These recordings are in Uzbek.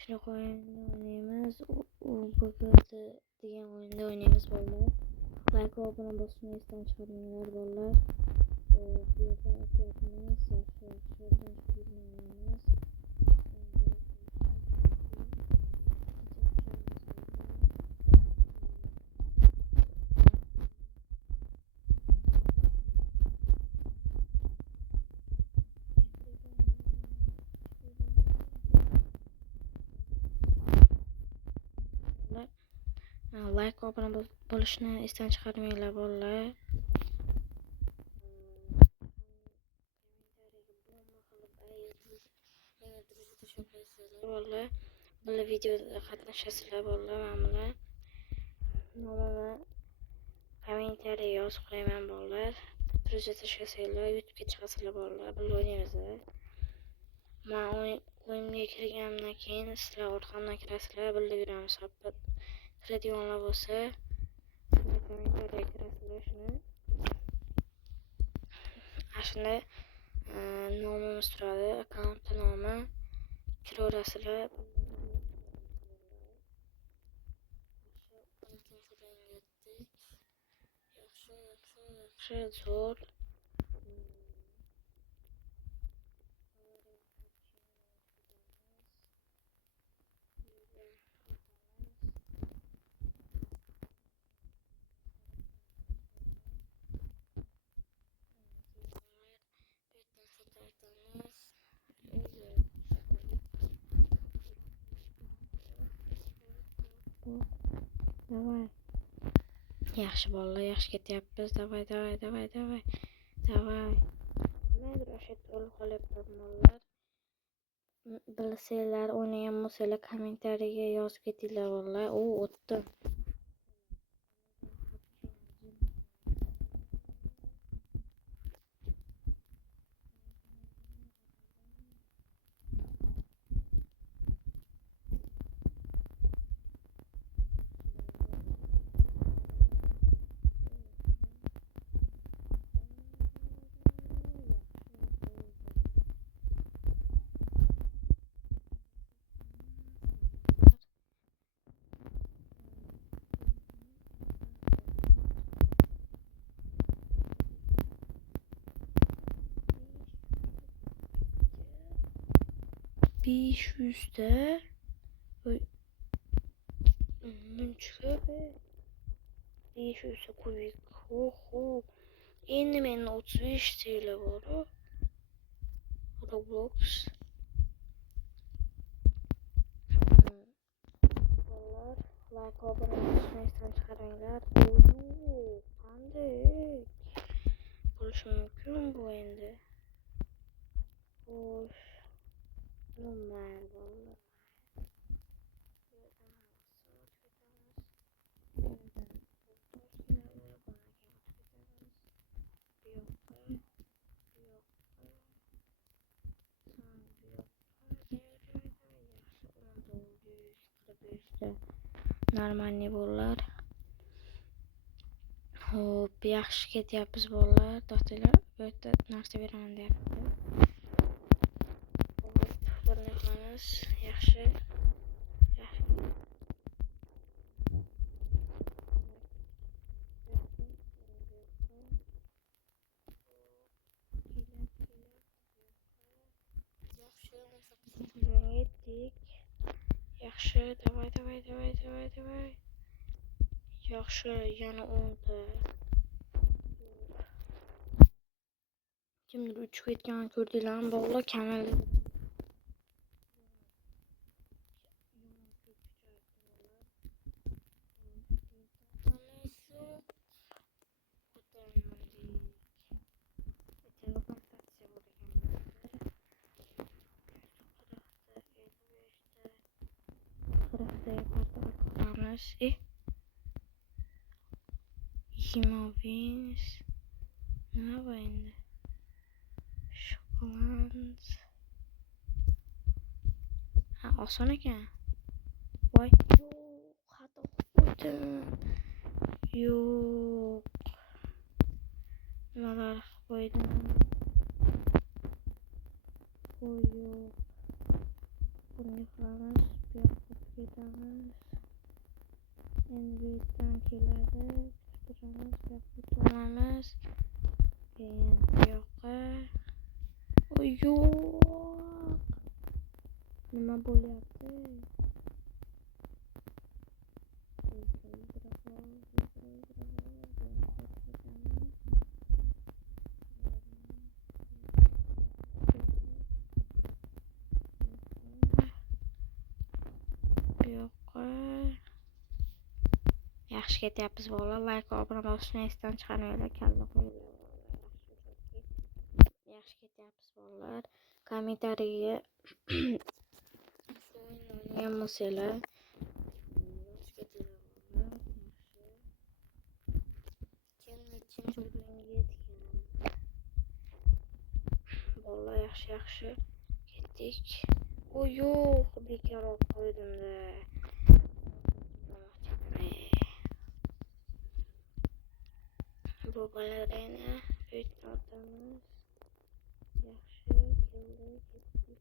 Shunaqa o'yinda o'ynaymiz. U BGD degan o'yinda o'ynaymiz bolalar. Like va obuna bosishni esdan chiqarmanglar bolalar. Bu yerda o'tyapmiz. Yaxshi o'ynaymiz. Like va obuna bo'lishni esdan chiqarmanglar bolalar. Bolalar bu videoda qatnashasizlar bolalar. Mana nomimni kommentariy yozib qo'yaman bolalar. Druziya tashlasanglar YouTube'ga chiqasizlar bolalar. Birga o'ynaymiz. Men o'yinga kirganimdan keyin sizlar orqamdan kirasizlar, birga yuramiz. Kiradiganlar bo'lsa, kommentariyaga kirasizlar shuni. Shunda nomimiz turadi, akkaunt nomi. Kiraverasizlar. Yaxshi zo'r. Davay. Yaxshi bolalar, yaxshi ketyapmiz. Davay. Maydir o'sha o'lib qolyapman bolalar. Bilsanglar, o'ynagan bo'lsanglar kommentariyaga yozib ketinglar bolalar. U o'tdi. Beş yüzde muncha 500 kubik. Oho. Endi men 35 TL bor. Roblox. Bolalar, like va obuna bo'lishni esdan chiqarmanglar. Yo'q, qanday bo'lishi mumkin bu endi? Xo'sh, normal bolalar. Normalniy bolalar. Xo'p, yaxshi ketyapmiz bolalar. To'xtanglar, bu yerda narsa beraman deyapti. Bunday qilamiz. Yaxshi. Yaxshi, davay. Yaxshi, yana 10 ta. Kimdir uchib ketgan ko'rdinglarmi bolalar? Kanal Himovins. Nima bu endi? Shokolad. Oson ekan. Voy, yo'q, xato qo'ydim. Yo'q. Nimalar qo'ydim? Oy yo'q. Bunga qilamiz. Bu yoqqa ketamiz. Endi bu yerdan keladi. Kuttiramiz. Bu yoqqa to'lamiz. Keyin bu yoqqa. Oy yo'q. Nima bo'lyapti? Bu yoqqa. Yaxshi ketyapmiz bolalar. Like va obuna bosishni esdan chiqarmanglar. Kalla qo'yinglar. Yaxshi ketyapmiz bolalar. Kommentariyaga o'ynagan bo'lsanglar yaxshi ketyapti. Bolalar yaxshi ketdik. O yo'q, bekor olib qo'ydim-da. Bu balerina o'tamiz. Yaxshi ketdik.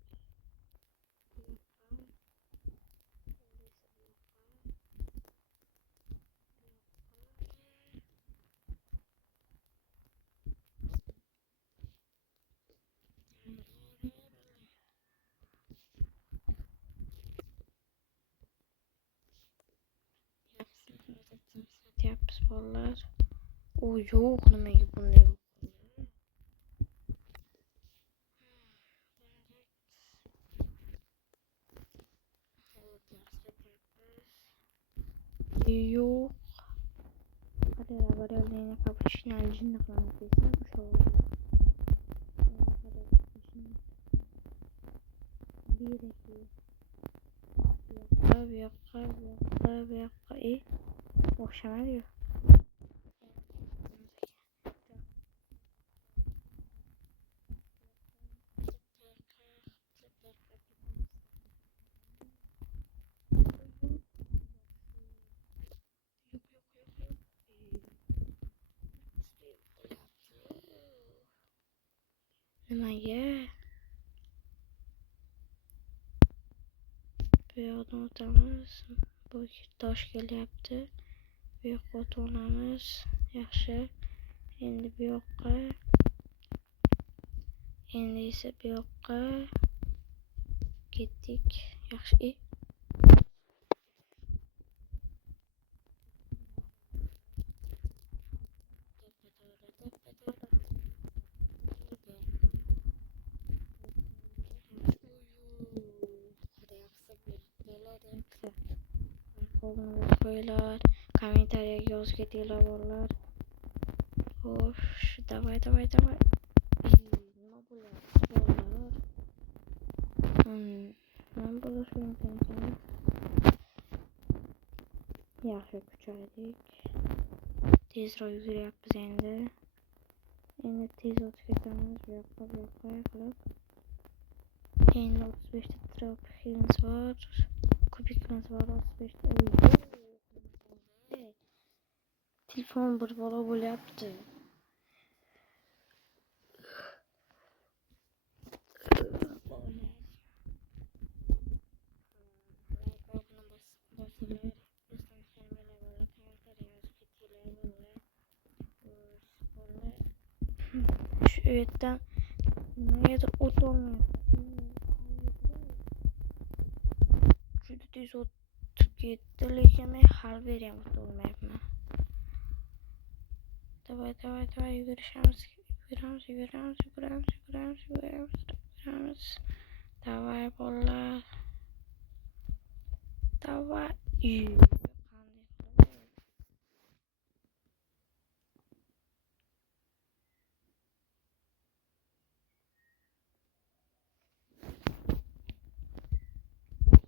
Yapız bolalar. O yo'q, nimaga bunday bo'ldi? Yo'q. Qadar yana cappuccino jinni qilamiz desa, o'sha bu yoqqa o'xshamadi-yu. Nimaga? Bu yoqdan o'tamiz. Bu tosh kelyapti. Bu yoqqa o'tamiz. Yaxshi. Endi bu yoqqa. Endi esa bu yoqqa ketdik. Yaxshi. Qo'yinglar, kommentariyaga yozib ketinglar bolalar. Xo'sh, davay. Nima bo'lyapti bolalar? Nima bo'lishi mumkin ekan? Yaxshi kuchaydik. Tezroq yuguryapmiz endi. Endi tez o'tib ketamiz bu yoqqa qilib. Endi 35 ta tropikimiz bor. Kubikimiz bor 35 ta. Telefon bir bola bo'lyapti. Şu yerden nimagadir o't olmayapti. Juda tez o'tib ketdi, lekin men hal beryapman, o't olmayapman. Davay, yuguramiz. Davay bolalar. Davay.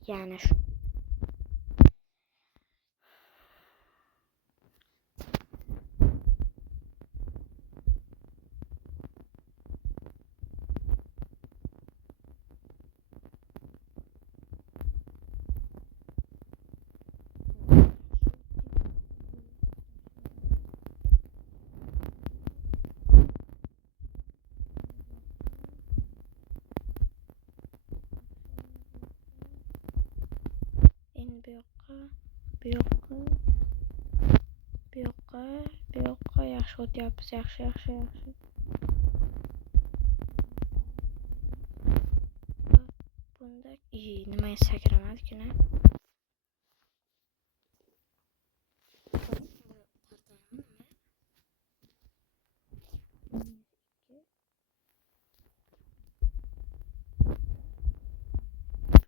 Yani şu yaxshi o'tyapmiz, yaxshi. Bunda nima sakramadikina?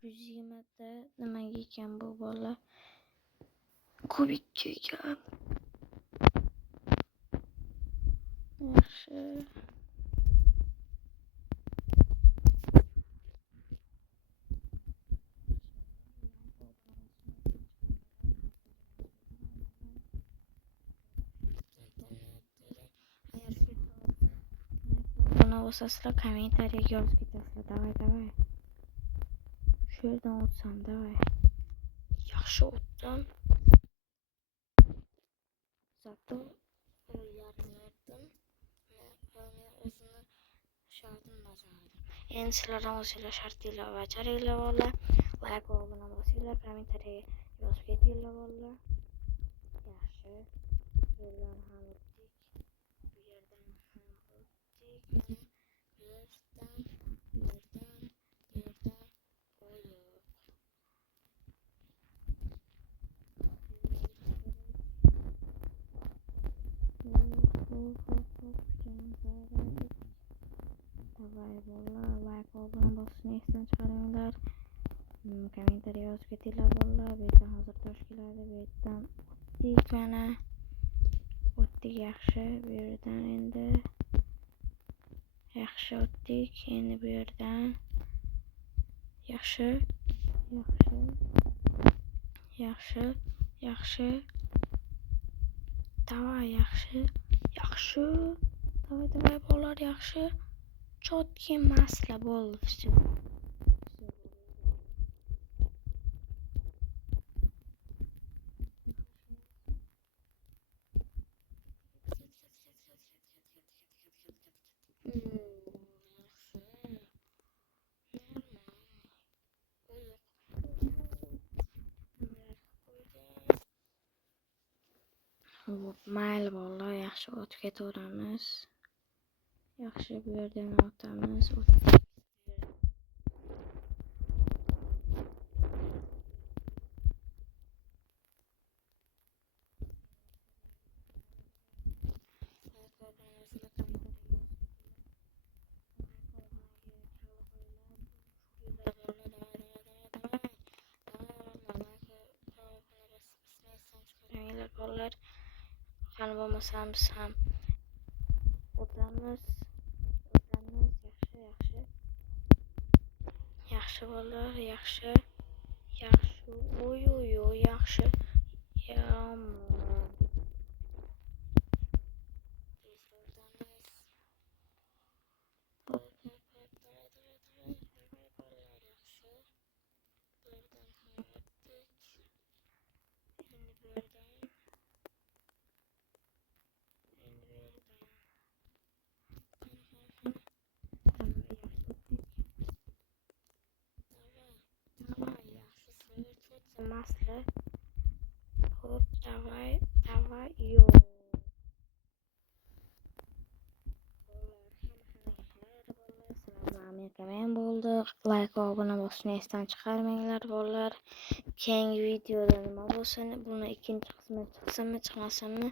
Yigirmada nimaga ekan bu bola? Kubikka ekan. Yaxshi. Buni o'sasizlar kommentariyaga yozib ketasizlar. Davay. Shu yerdan o'tsam, davay. Yaxshi o'tdim. Zato yarim o'tdim. Men o'zimni shartim bajardim. Endi sizlar ham o'zinglar shartinglar bajaringlar bola. Like va obuna bo'lsanglar, kommentariyaga yozib ketinglar bola. Yaxshi. Bu yerdan ham o'tdik. Bu yerdan ham o'tdik. Bu yerdan qo'yib. Davay bola, like va obuna bo'lishni esdan chiqaringlar. Kommentariya yozib ketinglar bola. Bu yerdan hozir tosh keladi. Bu yerdan o'tdik mana. O'tdik yaxshi. Bu yerdan endi yaxshi o'tdik. Endi bu yerdan yaxshi. Davay yaxshi. Davay bolalar yaxshi. Chotki masla bo'ldi. Mayli bola, yaxshi o'tib ketaveramiz. Yaxshi, bu yerdan o'tamiz. Bolalar qani bo'lmasam biz ham o'tamiz. Yaxshi bolalar, yaxshi. Oy, yaxshi. Masla. Hop, davay, yo. Men bo'ldi. Like va obuna bo'lishni esdan chiqarmanglar bolalar. Keyingi videoda nima bo'lsin, buni ikkinchi qismi chiqsinmi, chiqmasinmi,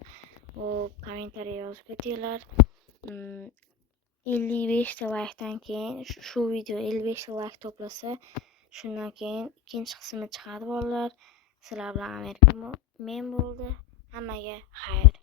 u kommentariya yozib ketinglar. 55 ta like'dan keyin shu video 55 ta like to'plasa, shundan keyin ikkinchi qismi chiqadi bolalar. Sizlar bilan Amerika men bo'ldi. Hammaga xayr.